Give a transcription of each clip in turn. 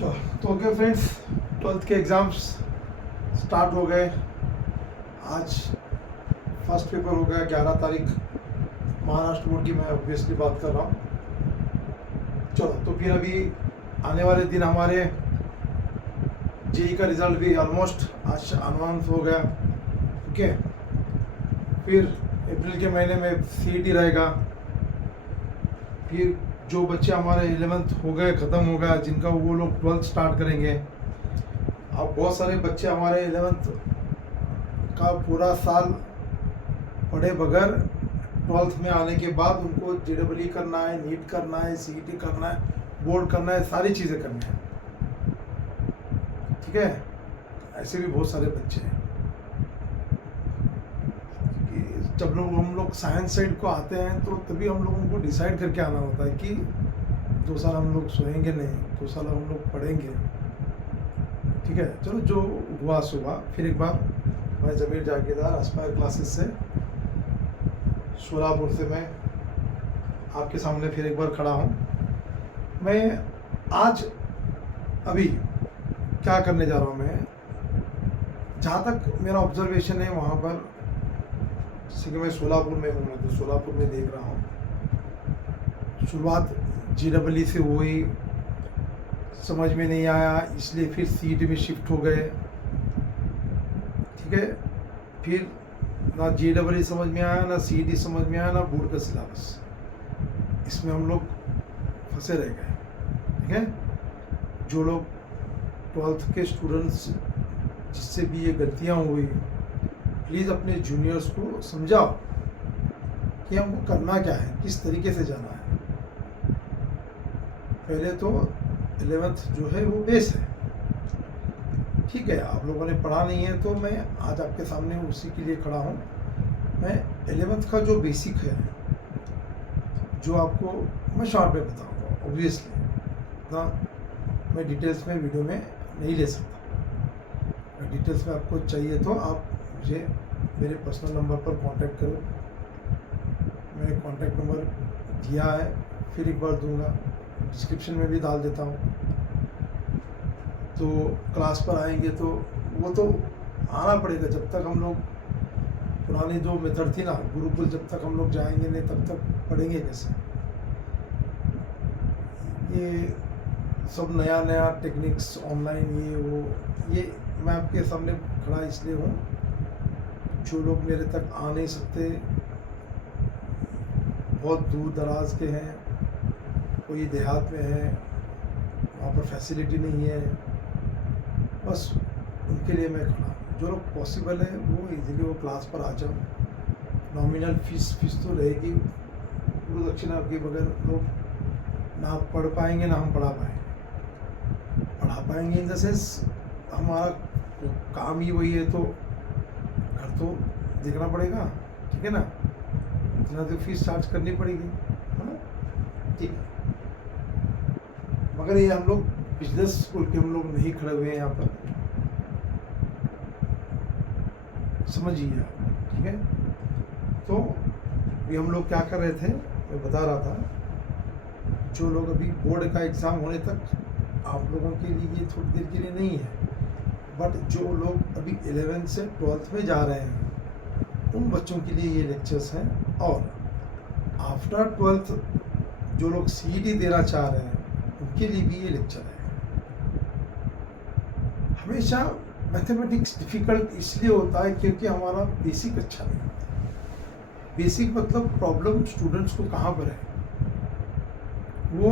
चलो तो okay friends, 12th के एग्ज़ाम्स स्टार्ट हो गए। आज फर्स्ट पेपर हो गया 11 तारीख, महाराष्ट्र बोर्ड की मैं ऑब्वियसली बात कर रहा हूँ। चलो तो फिर अभी आने वाले दिन हमारे जेई का रिज़ल्ट भी ऑलमोस्ट आज अनाउंस हो गया। ओके, फिर अप्रैल के महीने में सीईटी रहेगा। फिर जो बच्चे हमारे 11th हो गए, ख़त्म हो गया, जिनका वो लोग 12th स्टार्ट करेंगे। अब बहुत सारे बच्चे हमारे 11th का पूरा साल पढ़े बगैर 12th में आने के बाद उनको जेडब्ल्यू करना है, नीट करना है, सीईटी करना है, बोर्ड करना है, सारी चीज़ें करनी है। ठीक है, ऐसे भी बहुत सारे बच्चे हैं। जब हम लोग साइंस साइड को आते हैं तो तभी हम लोगों को डिसाइड करके आना होता है कि 2 साल हम लोग सोएंगे नहीं, 2 साल हम लोग पढ़ेंगे। ठीक है, चलो जो हुआ सुबह। फिर एक बार मैं ज़मीर जागीरदार एस्पायर क्लासेस से सोलापुर से मैं आपके सामने फिर एक बार खड़ा हूँ। मैं आज अभी क्या करने जा रहा हूँ, मैं जहाँ तक मेरा ऑब्जर्वेशन है वहाँ पर, जैसे कि मैं सोलापुर में हूँ, तो सोलापुर में देख रहा हूँ शुरुआत जेडब्ल्यू से हुई, समझ में नहीं आया, इसलिए फिर सीईटी में शिफ्ट हो गए। ठीक है, फिर ना जेडब्ल्यू समझ में आया, ना सीईटी समझ में आया, ना बोर्ड का सिलेबस, इसमें हम लोग फंसे रह गए। ठीक है, जो लोग 12th के स्टूडेंट्स जिससे भी ये गलतियाँ हुई, प्लीज़ अपने जूनियर्स को समझाओ कि हमको करना क्या है, किस तरीके से जाना है। पहले तो 11th जो है वो बेस है। ठीक है, आप लोगों ने पढ़ा नहीं है तो मैं आज आपके सामने उसी के लिए खड़ा हूँ। मैं 11th का जो बेसिक है, जो आपको मैं शॉर्ट में बताऊँगा, ऑब्वियसली ना मैं डिटेल्स में वीडियो में नहीं ले सकता। डिटेल्स में आपको चाहिए तो आप मुझे मेरे पर्सनल नंबर पर कांटेक्ट करो। मैंने कांटेक्ट नंबर दिया है, फिर एक बार दूंगा, डिस्क्रिप्शन में भी डाल देता हूँ। तो क्लास पर आएंगे तो वो तो आना पड़ेगा। जब तक हम लोग पुरानी जो मेथड थी ना, गुरुकुल, जब तक हम लोग जाएंगे नहीं तब तक पढ़ेंगे कैसे। ये सब नया नया टेक्निक्स, ऑनलाइन, ये वो, ये मैं आपके सामने खड़ा इसलिए हूँ, जो लोग मेरे तक आ नहीं सकते, बहुत दूर दराज के हैं, कोई देहात में है, वहाँ पर फैसिलिटी नहीं है, बस उनके लिए मैं खड़ा हूँ। जो लोग पॉसिबल है वो इजीली वो क्लास पर आ जाओ। नॉमिनल फीस तो रहेगी, गुरु दक्षिणा के बगैर लोग ना पढ़ पाएंगे, ना हम पढ़ा पाएंगे इन द सेंस हमारा काम ही वही है, तो घर तो देखना पड़ेगा। ठीक है ना, इतना तो फीस चार्ज करनी पड़ेगी, है ना। ठीक है, मगर ये हम लोग बिजनेस स्कूल के हम लोग नहीं खड़े हुए हैं यहाँ पर, समझिए आप। ठीक है, तो ये हम लोग क्या कर रहे थे, मैं बता रहा था, जो लोग अभी बोर्ड का एग्ज़ाम होने तक आप लोगों के लिए ये थोड़ी देर के लिए नहीं है, बट जो लोग अभी 11th से 12th में जा रहे हैं उन बच्चों के लिए ये लेक्चर्स हैं। और आफ्टर 12th जो लोग सीईटी देना चाह रहे हैं उनके लिए भी ये लेक्चर है। हमेशा मैथमेटिक्स डिफ़िकल्ट इसलिए होता है क्योंकि हमारा बेसिक अच्छा नहीं होता। बेसिक मतलब प्रॉब्लम स्टूडेंट्स को कहाँ पर है, वो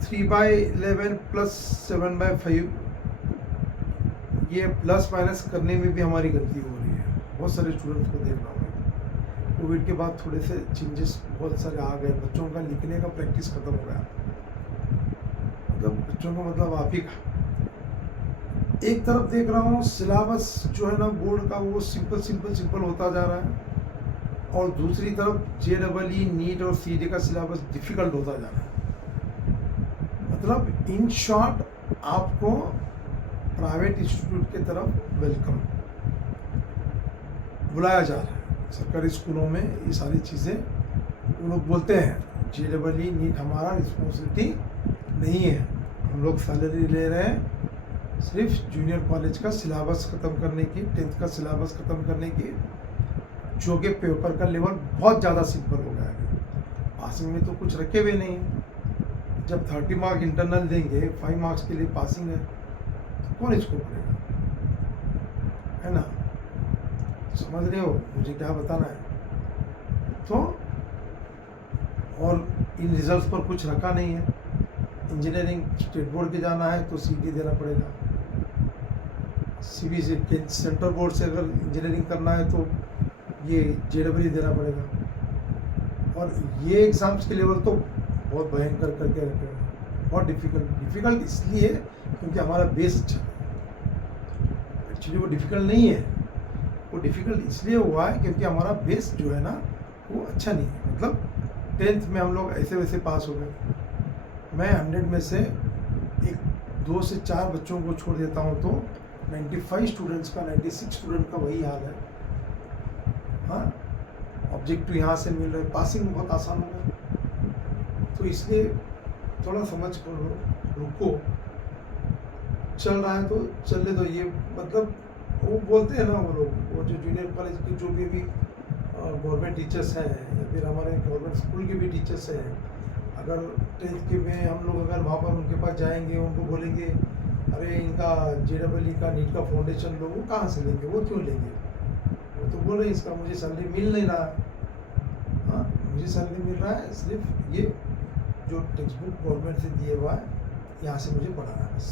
3/11 प्लस 7/5, ये प्लस माइनस करने में भी हमारी गलती हो रही है। बहुत सारे स्टूडेंट्स को देख रहा हूँ मैं, कोविड के बाद थोड़े से चेंजेस बहुत सारे आ गए, बच्चों का लिखने का प्रैक्टिस ख़त्म हो गया। मतलब बच्चों का मतलब आप ही का, एक तरफ देख रहा हूँ सिलेबस जो है ना बोर्ड का वो सिंपल होता जा रहा है, और दूसरी तरफ जेडब्ल्यू, नीट और सीईटी का सिलेबस डिफ़िकल्ट होता जा रहा है। मतलब इन शॉर्ट आपको प्राइवेट इंस्टीट्यूट की तरफ वेलकम बुलाया जा रहा है। सरकारी स्कूलों में ये सारी चीज़ें वो लोग बोलते हैं, जेडब्ल्यू, नीट हमारा रिस्पॉन्सिबिलिटी नहीं है, हम लोग सैलरी ले रहे हैं सिर्फ जूनियर कॉलेज का सिलेबस ख़त्म करने की, 10th का सिलेबस ख़त्म करने की, जो कि पेपर का लेवल बहुत ज़्यादा सिंपल हो गया है। पासिंग में तो कुछ रखे हुए नहीं है। जब 30 मार्क इंटरनल देंगे, 5 मार्क्स के लिए पासिंग है, तो कौन इसको पढ़ेगा, है ना? समझ रहे हो मुझे क्या बताना है? तो और इन रिजल्ट्स पर कुछ रखा नहीं है। इंजीनियरिंग स्टेट बोर्ड के जाना है तो सीटी देना पड़ेगा, सीबीएसई सेंट्रल बोर्ड से अगर इंजीनियरिंग करना है तो ये जेडब्ल्यू देना पड़ेगा। और ये एग्ज़ाम्स के लेवल तो बहुत भयंकर करके रखे हैं, बहुत डिफ़िकल्ट इसलिए क्योंकि हमारा बेस अच्छा है। एक्चुअली वो डिफ़िकल्ट नहीं है, वो डिफ़िकल्ट इसलिए हुआ है क्योंकि हमारा बेस जो है ना वो अच्छा नहीं है। मतलब 10th में हम लोग ऐसे वैसे पास हो गए। मैं 100 में से 2 से 4 बच्चों को छोड़ देता हूँ तो 95 स्टूडेंट्स का, 96 स्टूडेंट का वही हाल है। हाँ, ऑब्जेक्टिव यहाँ से मिल रहे, पासिंग बहुत आसान हो गया। तो इसलिए थोड़ा समझ कर रुको, चल रहा है तो चलने दो। ये मतलब वो बोलते हैं ना वो लोग, वो जो जूनियर कॉलेज के जो भी गवर्नमेंट टीचर्स हैं या फिर हमारे गवर्नमेंट स्कूल के भी टीचर्स हैं, अगर 10th के में हम लोग अगर वहाँ पर उनके पास जाएंगे, उनको बोलेंगे अरे इनका जेडब्ल्यू का नीट का फाउंडेशन लो, वो कहाँ से लेंगे, वो क्यों लेंगे? वो तो बोल रहे इसका मुझे सैलरी मिल नहीं रहा। हाँ, मुझे सैलरी मिल रहा है सिर्फ ये जो टेक्स्ट बुक गवर्नमेंट से दिए हुआ है, यहाँ से मुझे पढ़ाना है बस।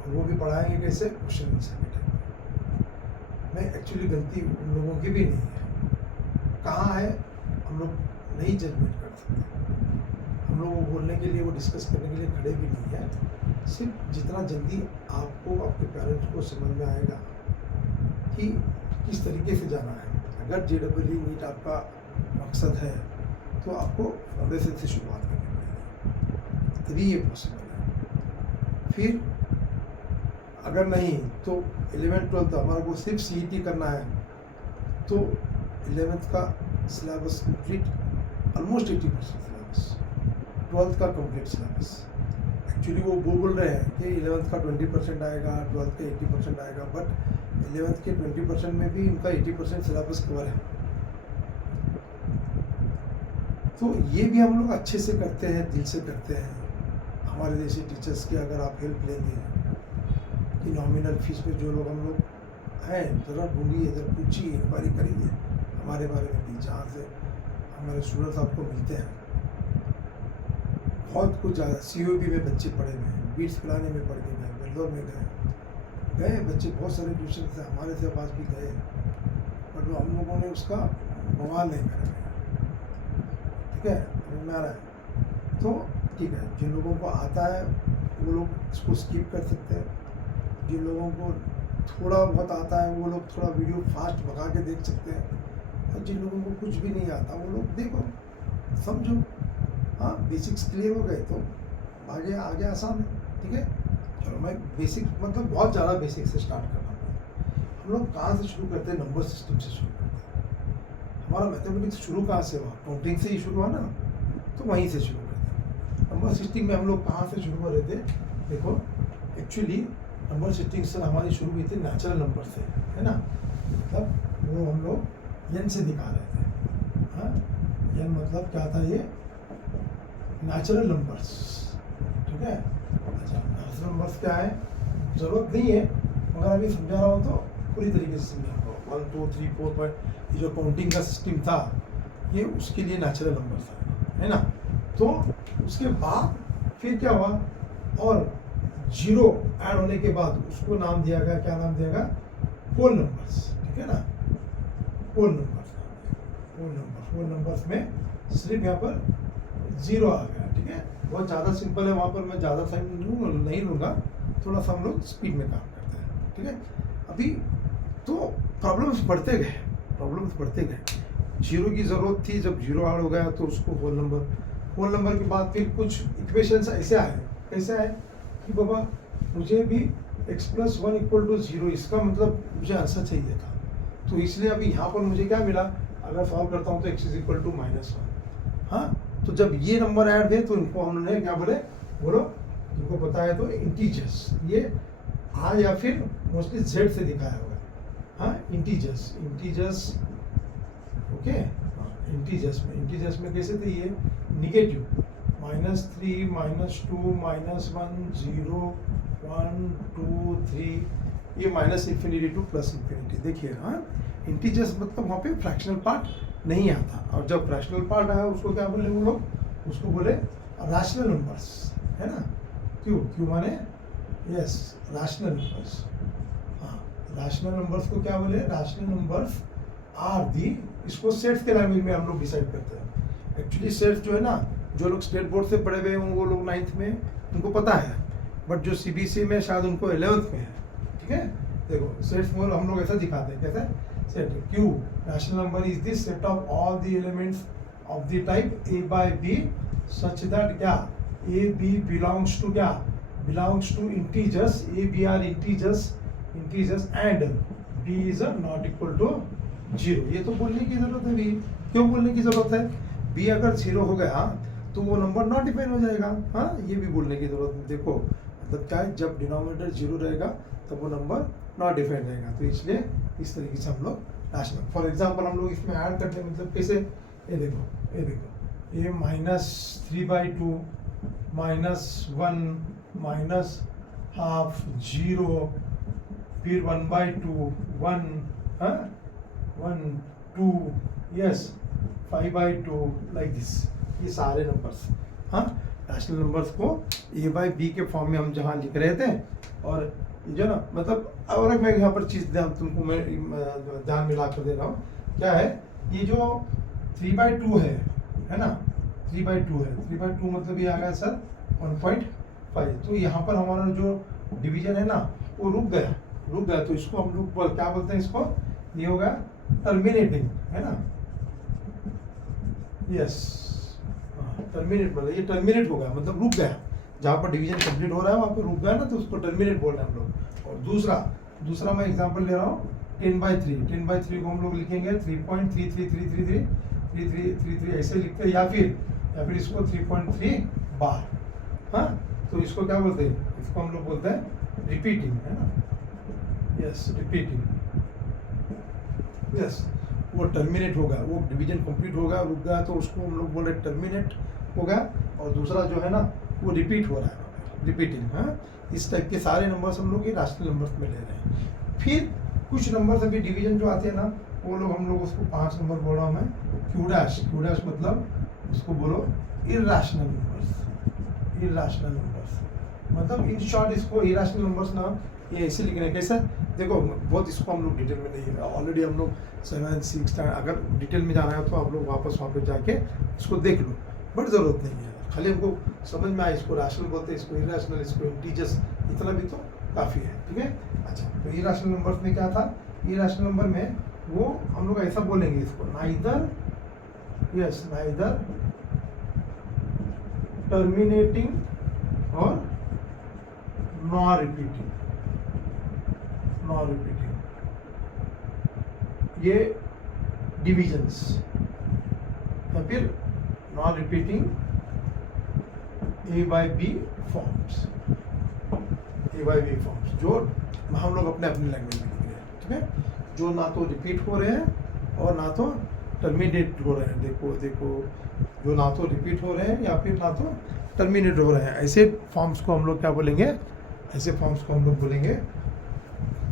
और वो भी पढ़ाएंगे कैसे? क्वेश्चन आंसर के टाइम। मैं एक्चुअली गलती उन लोगों की भी नहीं है। कहाँ है हम लोग नहीं जजमेंट कर सकते। हम लोग वो बोलने के लिए, वो डिस्कस करने के लिए खड़े भी नहीं है। सिर्फ जितना जल्दी आपको आपके पेरेंट्स को समझ में आएगा कि किस तरीके से जाना है। अगर जेडब्ल्यू नीट आपका मकसद है तो आपको फाउंडेशन से शुरुआत करनी पड़ेगी, तभी ये पॉसिबल है। फिर अगर नहीं तो 11th 12th हमारे को सिर्फ सीईटी करना है तो 11th का syllabus complete, almost 80% syllabus, 12th का कंप्लीट सिलेबस। एक्चुअली वो बोल रहे हैं कि 11th का 20% आएगा, 12th का 80% आएगा, बट 11th के 20% में भी इनका 80% सिलेबस कवर है। तो ये भी हम लोग अच्छे से करते हैं, दिल से करते हैं। हमारे जैसे टीचर्स की अगर आप हेल्प लेंगे कि नॉमिनल फीस पे जो लोग हम लोग हैं, ज़रा ढूंढिए, ज़रा पूछिए, इंक्वायरी करिए हमारे बारे में भी, जहाँ से हमारे स्टूडेंट्स आपको मिलते हैं। बहुत कुछ ज़्यादा COB में बच्चे पढ़े हुए हैं, बीट्स पिलाने में पढ़ के गए, वेल्लोर में गए बच्चे, बहुत सारे ट्यूशन से हमारे से पास भी गए, बट हम लोगों ने उसका बवाल नहीं करा। ठीक है, समझ में आ रहा है? तो ठीक है, जिन लोगों को आता है वो लोग इसको स्किप कर सकते हैं। जिन लोगों को थोड़ा बहुत आता है वो लोग थोड़ा वीडियो फास्ट भगा के देख सकते हैं। और जिन लोगों को कुछ भी नहीं आता वो लोग देखो, समझो। हाँ, बेसिक्स क्लियर हो गए तो आगे आगे आसान है। ठीक है, चलो मैं बेसिक मतलब बहुत ज़्यादा बेसिक से स्टार्ट कर रहा हूँ। हम लोग कहाँ से शुरू करते हैं? नंबर सिस्टम से शुरू करते हैं। हमारा मैथमेटिक्स शुरू कहाँ से हुआ? काउंटिंग से ही शुरू हुआ ना, तो वहीं से शुरू करते हैं। नंबर सिस्टम में हम लोग कहाँ से शुरू कर रहे थे? देखो, एक्चुअली नंबर सिस्टम से हमारी शुरू हुई थी नेचुरल नंबर से, है ना? मतलब वो हम लोग n से दिखा रहे थे। हाँ, n मतलब क्या था? ये नेचुरल नंबर्स। ठीक है, अच्छा, नेचुरल नंबर्स क्या है? ज़रूरत नहीं है, मगर अभी समझा रहा हूँ तो पूरी तरीके से समझा रहा हूँ। 1 2 3 4 5 ये जो काउंटिंग का सिस्टम था, ये उसके लिए नेचुरल नंबर था, है ना? तो उसके बाद फिर क्या हुआ? और 0 ऐड होने के बाद उसको नाम दिया गया, क्या नाम दिया गया? Whole numbers. ठीक है ना, होल नंबर्स। होल नंबर्स में सिर्फ यहाँ पर 0 आ गया। ठीक है, बहुत ज़्यादा सिंपल है, वहाँ पर मैं ज़्यादा टाइम नहीं लूँगा, थोड़ा सा हम लोग स्पीड में काम करते हैं। ठीक है, अभी तो प्रॉब्लम्स बढ़ते गए। 0 की ज़रूरत थी, जब 0 ऐड हो गया तो उसको होल नंबर के बाद फिर कुछ इक्वेशंस ऐसे आए, कैसे आए कि बाबा मुझे भी x + 1 = 0, इसका मतलब मुझे आंसर चाहिए था। तो इसलिए अभी यहाँ पर मुझे क्या मिला? अगर सॉल्व करता हूँ तो x = -1। हाँ, तो जब ये नंबर ऐड हुए तो इनको हमने क्या बोले? बोलो तुमको पता है तो इंटीजर्स, ये आर या फिर मोस्टली जेड से दिखाया हुआ है, हाँ इंटीजर्स, इंटीजर्स ओके, इंटीजर्स में कैसे थे ये निगेटिव, -3 -2 -1 0 1 2 3, ये -∞ टू +∞। देखिए हाँ इंटीजर्स मतलब वहाँ पे फ्रैक्शनल पार्ट नहीं आता, और जब फ्रैक्शनल पार्ट आया उसको क्या बोले वो लोग, उसको बोले रैशनल नंबर्स, है ना। क्यों माने यस रैशनल नंबर्स, हाँ रैशनल नंबर्स को क्या बोले, रैशनल नंबर्स आर दी, इसको सेट्स के लैंग्वेज में हम लोग डिसाइड करते हैं। एक्चुअली सेट्स जो है ना, जो लोग स्टेट बोर्ड से पढ़े हुए हैं वो लोग 9th में उनको पता है, बट जो CBSE में शायद उनको 11th में है, ठीक है। देखो सेट्स में हम लोग ऐसा दिखाते हैं, कैसे set Q rational number is this set of all the elements of the type A by B such that क्या A B बिलोंग्स टू क्या, belongs to integers, A B are integers and B is not equal to 0। ये तो बोलने की जरूरत है भी, क्यों बोलने की जरूरत है, B अगर 0 हो गया तो वो नंबर नॉट डिफाइन हो जाएगा, हाँ ये भी बोलने की जरूरत है। देखो मतलब क्या है, जब डिनोमिनेटर 0 रहेगा तब वो नंबर नॉट डिफाइन रहेगा, तो इसलिए इस तरीके से हम लोग रैशनल, फॉर एग्जांपल हम लोग इसमें ऐड करते हैं, मतलब कैसे, ये देखो ये -3/2 -1 -½ 0 फिर 1/2 1 1 2 यस 5/2 लाइक दिस, ये सारे नंबर्स हाँ रैशनल नंबर्स को A by B के फॉर्म में हम जहाँ लिख रहे थे। और जो ना मतलब और एक मैं यहाँ पर चीज़ तुमको मैं ध्यान में ला कर दे रहा हूँ, क्या है ये जो 3/2 है ना, 3/2 है, 3/2 मतलब ये आ गया सर 1.5, तो यहाँ पर हमारा जो डिवीजन है ना वो रुक गया, तो इसको हम लोग क्या बोलते हैं, इसको ये होगा टर्मिनेटिंग, है ना, यस टर्मिनेट बोला, ये टर्मिनेट हो गया मतलब रुक गया, जहाँ पर डिवीजन कंप्लीट हो रहा है वहाँ पे रुक गया ना, तो उसको टर्मिनेट बोल रहे हैं हम लोग। और दूसरा मैं एग्जांपल ले रहा हूँ 10/3 को हम लोग लिखेंगे 3.333333 ऐसे लिखते हैं, या फिर इसको 3.3 बार, हाँ तो इसको क्या बोलते हैं, इसको हम लोग बोलते हैं रिपीटिंग, है ना, यस रिपीटिंग, यस वो टर्मिनेट होगा, वो डिवीजन कंप्लीट होगा, रुक गया तो उसको हम लोग बोले टर्मिनेट होगा। और दूसरा जो है ना वो रिपीट हो रहा है, रिपीटिंग, हाँ इस टाइप के सारे नंबर्स हम लोग ये रैशनल नंबर्स में ले रहे हैं। फिर कुछ नंबर्स अभी डिवीजन जो आते हैं ना वो लोग हम लोग उसको 5 नंबर बोल रहा हूँ मैं, क्यू डैश मतलब उसको बोलो इर्रेशनल नंबर्स, मतलब इन शॉर्ट इसको इरेशनल नंबर्स ना ये ऐसे लिखना है, कैसे देखो बहुत इसको हम लोग डिटेल में नहीं, ऑलरेडी हम लोग 7 6 अगर डिटेल में जाना है तो आप लोग वापस वहाँ पे जाके इसको देख लो, बट ज़रूरत नहीं है, खाली हमको समझ में आए इसको रैशनल बोलते हैं, इसको इरेशनल, इसको इंटीजर्स, इतना भी तो काफ़ी है, ठीक है। अच्छा तो इरेशनल नंबर्स में क्या था, इरेशनल नंबर में वो हम लोग ऐसा बोलेंगे इसको नाइदर टर्मिनेटिंग और नॉन रिपीटिंग, ये डिविजन्स, या फिर non repeating A by B forms, जो हम लोग अपने लैंग्वेज में लिख रहे हैं, ठीक है, जो ना तो रिपीट हो रहे हैं और ना तो टर्मिनेट हो रहे हैं। देखो जो ना तो रिपीट हो रहे हैं या फिर ना तो टर्मिनेट हो रहे हैं, ऐसे फॉर्म्स को हम लोग क्या बोलेंगे, ऐसे फॉर्म्स को हम लोग बोलेंगे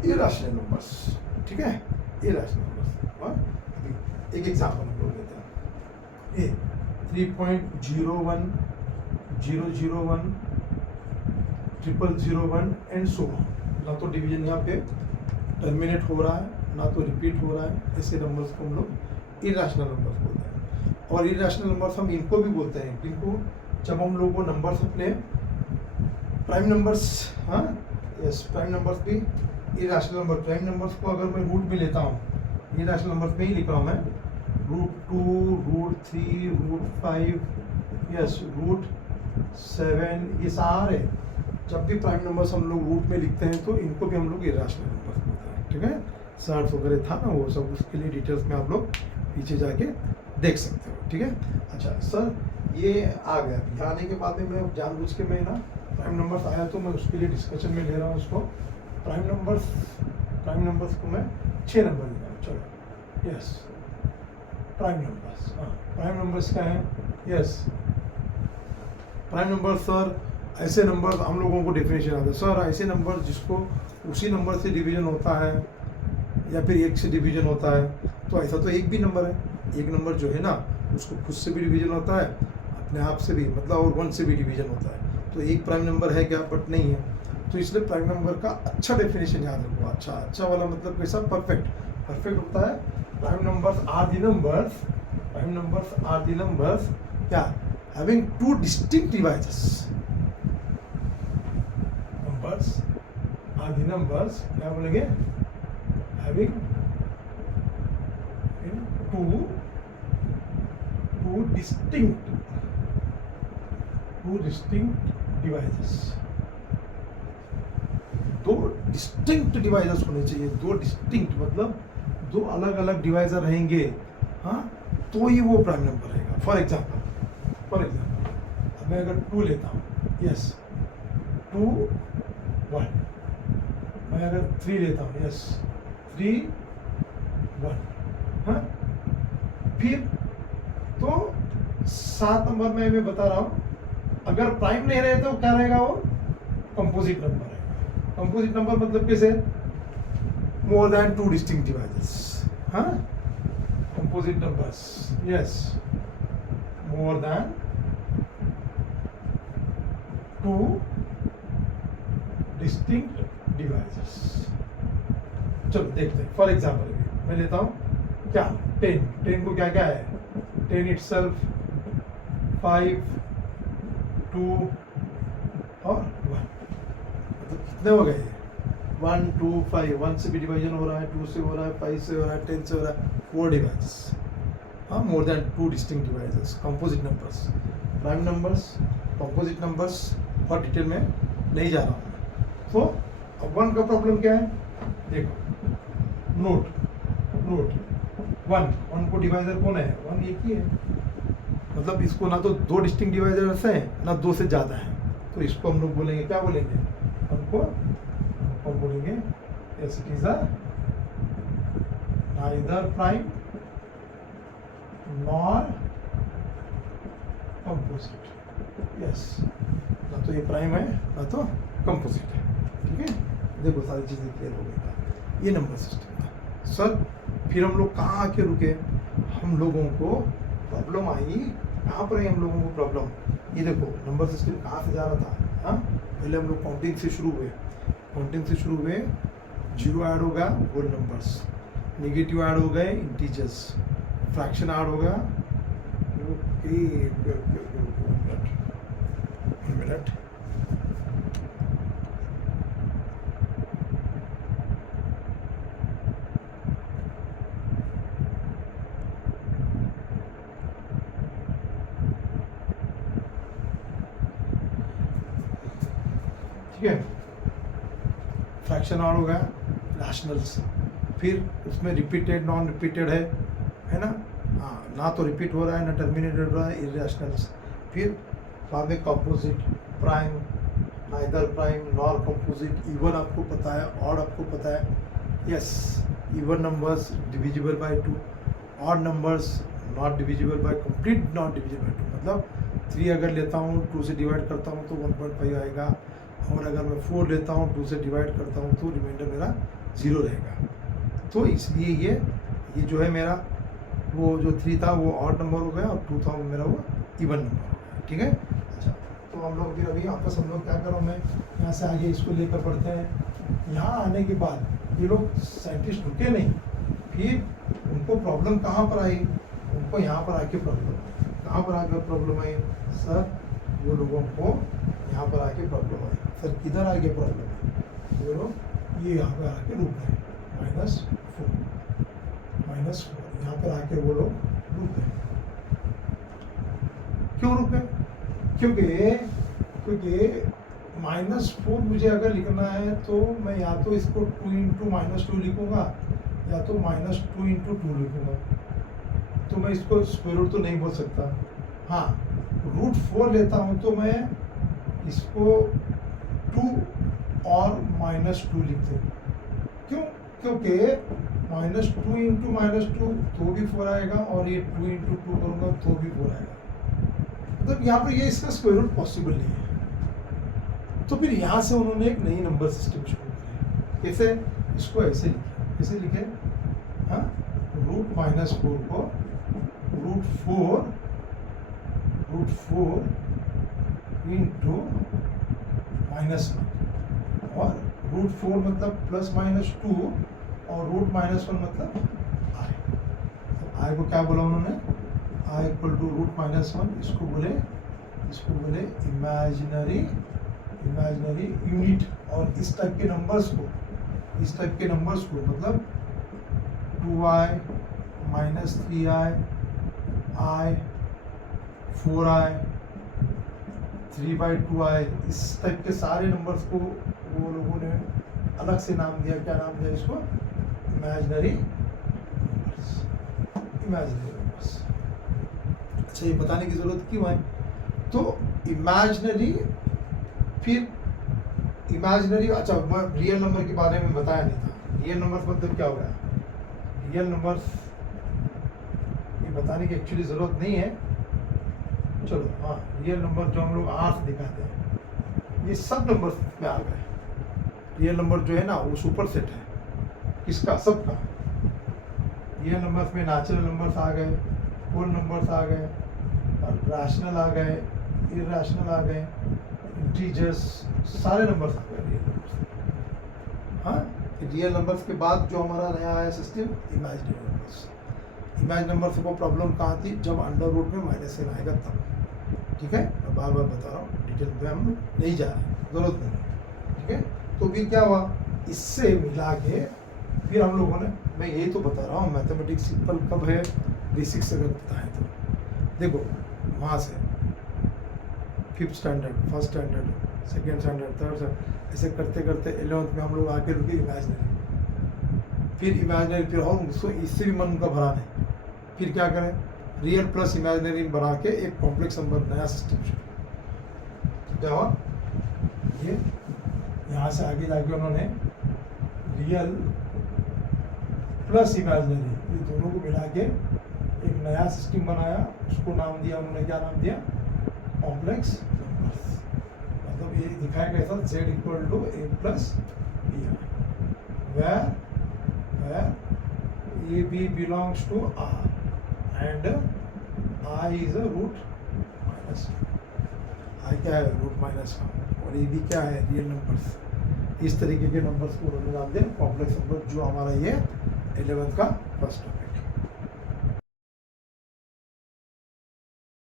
इरेशनल नंबर्स, ठीक है, इरेशनल नंबर्स। और एक एग्जाम्पल हम लोग लेते हैं, 3.01 001 0001 एंड सो ऑन, ना तो डिवीजन यहाँ पे टर्मिनेट हो रहा है ना तो रिपीट हो रहा है, ऐसे नंबर्स को हम लोग इरेशनल नंबर्स बोलते हैं। और इरेशनल नंबर्स हम इनको भी बोलते हैं, इनको जब हम लोग वो नंबर्स अपने प्राइम नंबर्स, हाँ यस प्राइम नंबर्स भी इरेशनल नंबर, प्राइम नंबर्स को अगर मैं रूट में लेता हूँ, इरेशनल नंबर्स में ही लिख रहा हूँ मैं, √2 √3 √5 यस √7, ये सारे जब भी प्राइम नंबर्स हम लोग रूट में लिखते हैं तो इनको भी हम लोग इरेशनल नंबर्स बोलते हैं, ठीक है। सर्च वगैरह था ना वो सब, उसके लिए डिटेल्स में आप लोग पीछे जाके देख सकते हो, ठीक है। अच्छा सर ये आ गया, यहाँ आने के बाद में मैं जानबूझ के मैं ना प्राइम नंबर्स आया तो मैं उसके लिए डिस्कशन में ले रहा हूँ उसको। प्राइम नंबर्स को मैं 6 नंबर ले रहा हूँ। चलो यस, प्राइम नंबर्स, हाँ प्राइम नंबर्स क्या है? यस, प्राइम नंबर सर ऐसे नंबर, हम लोगों को डेफिनेशन आता है सर, ऐसे नंबर जिसको उसी नंबर से डिवीजन होता है या फिर 1 से डिवीजन होता है। तो ऐसा तो एक भी नंबर है, एक नंबर जो है ना उसको खुद से भी डिवीजन होता है, अपने आप से भी, मतलब और 1 से भी डिवीजन होता है। तो एक प्राइम नंबर है क्या? बट नहीं है। तो इसलिए प्राइम नंबर का अच्छा डेफिनेशन याद रखो। अच्छा वाला मतलब कैसा? परफेक्ट होता है। Prime numbers are the numbers क्या? Having 2 distinct devices. Numbers are the numbers, क्या बोलेंगे? Having two distinct devices. 2 distinct devices होने चाहिए। 2 डिस्टिंक्ट मतलब 2 अलग अलग डिवाइजर रहेंगे, हाँ, तो ही वो प्राइम नंबर रहेगा। फॉर एग्जाम्पल अब मैं अगर 2 लेता हूँ, यस 2 1, मैं अगर 3 लेता हूँ, यस 3 1, हाँ, फिर तो 7 नंबर में मैं बता रहा हूँ, अगर प्राइम नहीं रहे तो क्या रहेगा? वो कंपोजिट नंबर रहेगा। कंपोजिट नंबर मतलब कैसे? मोर देन 2 डिस्टिंक्ट डिवाइसेस, हाँ, composite numbers, yes, more than 2 distinct devices. चलो देखते हैं। फॉर एग्जाम्पल मैं लेता हूँ क्या? 10 को क्या है? 10 इटसेल्फ, 5, 2 और 1, मतलब कितने हो गए? 1 2 5, 1 से भी डिवीजन हो रहा है, 2 से हो रहा है, 5 से हो रहा है, 10 से हो रहा है, 4 डिवाइसेस, हाँ, more than 2 distinct devices. Composite numbers, prime numbers, composite numbers, और डिटेल में नहीं जा रहा हूँ। तो अब 1 का प्रॉब्लम क्या है? देखो, नोट 1 को डिवाइजर कौन है? 1 एक ही है, मतलब इसको ना तो 2 डिस्टिंक्ट डिवाइजर्स हैं ना 2 से ज़्यादा हैं। तो इसको हम लोग बोलेंगे, क्या बोलेंगे? हमको बोलेंगे yes, it is a neither prime nor composite। Yes, ना तो ये प्राइम है ना तो कंपोजिट है। ठीक है, देखो सारी चीज़ें क्लियर हो गई। ये नंबर सिस्टम था सर। फिर हम लोग कहाँ आके रुके? हम लोगों को प्रॉब्लम आई, कहाँ पर आई हम लोगों को प्रॉब्लम? ये देखो नंबर सिस्टम कहाँ से जा रहा था, हाँ, पहले हम लोग काउंटिंग से शुरू हुए, 0 ऐड होगा होल नंबर्स, नेगेटिव ऐड हो गए इंटीजर्स, फ्रैक्शन ऐड होगा, मिनट, ठीक है, फ्रैक्शन ऐड हो गया, रैशनल्स, फिर उसमें रिपीटेड नॉन रिपीटेड है ना, हाँ, ना तो रिपीट हो रहा है ना टर्मिनेटेड हो रहा है, इरेशनल्स, फिर बाद में composite, prime, neither prime nor composite, even आपको पता है, ऑड आपको पता है, yes, even numbers divisible by 2, odd numbers not divisible by complete not divisible by 2, मतलब 3 अगर लेता हूँ 2 से डिवाइड करता हूँ तो 1.5 आएगा, और अगर मैं 4 लेता हूँ 2 से डिवाइड करता हूँ तो रिमाइंडर मेरा 0 रहेगा। तो इसलिए ये जो है मेरा वो जो 3 था वो ऑड नंबर हो गया और 2 था मेरा वो इवन नंबर हो गया। ठीक है, अच्छा, तो हम लोग फिर अभी आपस हम लोग क्या करो, मैं यहाँ से आगे इसको लेकर पढ़ते हैं। यहाँ आने के बाद ये लोग साइंटिस्ट रुके नहीं, फिर उनको प्रॉब्लम कहाँ पर आई? उनको यहाँ पर आके प्रॉब्लम, कहाँ पर आकर प्रॉब्लम आई? सर वो लोगों को यहाँ पर आके प्रॉब्लम आई। सर किधर आके प्रॉब्लम आई? वो लोग ये यहाँ पर आके रुक गए, -4 यहाँ पर आके वो लोग रुक गए। क्यों रुक गए? क्योंकि -4 मुझे अगर लिखना है तो मैं या तो इसको 2 × -2 लिखूंगा या तो -2 × 2 लिखूंगा, तो मैं इसको स्क्वायर रूट तो नहीं बोल सकता। हाँ, √4 लेता हूँ तो मैं इसको 2 और -2 लिख दो। क्यों? क्योंकि -2 इंटू -2 तो भी 4 आएगा, और ये 2 इंटू 2 करूँगा तो भी 4 आएगा। मतलब यहाँ पर ये इसका स्क्वायर रूट पॉसिबल नहीं है। तो फिर यहाँ से उन्होंने एक नई नंबर सिस्टम शुरू की। कैसे? इसको ऐसे लिखे, कैसे लिखे? हाँ, √-4 को √4 इंटू -1, और √4 मतलब +-2 और √-1 मतलब i। तो i को क्या बोला उन्होंने? i इक्वल टू √-1, इसको बोले इमेजिनरी यूनिट। और इस टाइप के नंबर्स को मतलब 2i, -3i, i, 4i, 3/2i, इस टाइप के सारे नंबर्स को वो लोगों ने अलग से नाम दिया। क्या नाम दिया इसको? Imaginary numbers. अच्छा, ये बताने की जरूरत क्यों है? तो इमेजिनरी, अच्छा, मैं रियल नंबर के बारे में बताया नहीं था। रियल नंबर्स मतलब क्या हो रहा है? रियल नंबर्स ये बताने की एक्चुअली ज़रूरत नहीं है। चलो, हाँ, रियल नंबर जो हम लोग आर्ट दिखाते हैं, ये सब नंबर्स में आ गए। रियल नंबर जो है ना, वो सुपर सेट है। किसका? सबका। रियल नंबर्स में नेचुरल नंबर्स आ गए, होल नंबर्स आ गए, और रैशनल आ गए, इरैशनल आ गए, इंटीजर्स, सारे नंबर्स आ गए रियल नंबर्स। हाँ, रियल नंबर्स के बाद जो हमारा नया आया system, imaginary numbers. Imaginary numbers को प्रॉब्लम कहाँ थी? जब अंडर रूट में -n आएगा तब। ठीक है, मैं बार बार बता रहा हूँ, डिटेल में हम नहीं जा रहे, जरूरत नहीं है। ठीक है, तो फिर क्या हुआ? इससे मिला के फिर हम लोगों ने, मैं यही तो बता रहा हूँ, मैथमेटिक्स सिंपल कब है, बेसिक्स अगर बताएं तो। देखो, वहाँ से 5th standard, 1st standard, 2nd standard, 3rd standard, ऐसे करते करते 11th में हम लोग आके रुके इमेजिनरी। फिर और उसको इससे भी मन उनका भरा नहीं। फिर क्या करें? रियल प्लस इमेजिनरी बना के एक कॉम्प्लेक्स नंबर नया सिस्टम शुरू। तो क्या हुआ? ये यहाँ से आगे जाके उन्होंने रियल प्लस इमेजिनरी, ये दोनों को मिला के एक नया सिस्टम बनाया। उसको नाम दिया उन्होंने, क्या नाम दिया? Complex numbers. मतलब ये दिखाया गया था z equal to a plus b, where a b belongs to r and I is a root minus, I क्या है? √-1, और a b क्या है? Real numbers. इस तरीके के नंबर्स को उन्होंने नाम दिया कॉम्प्लेक्स नंबर, जो हमारा ये 11th का फर्स्ट टॉपिक।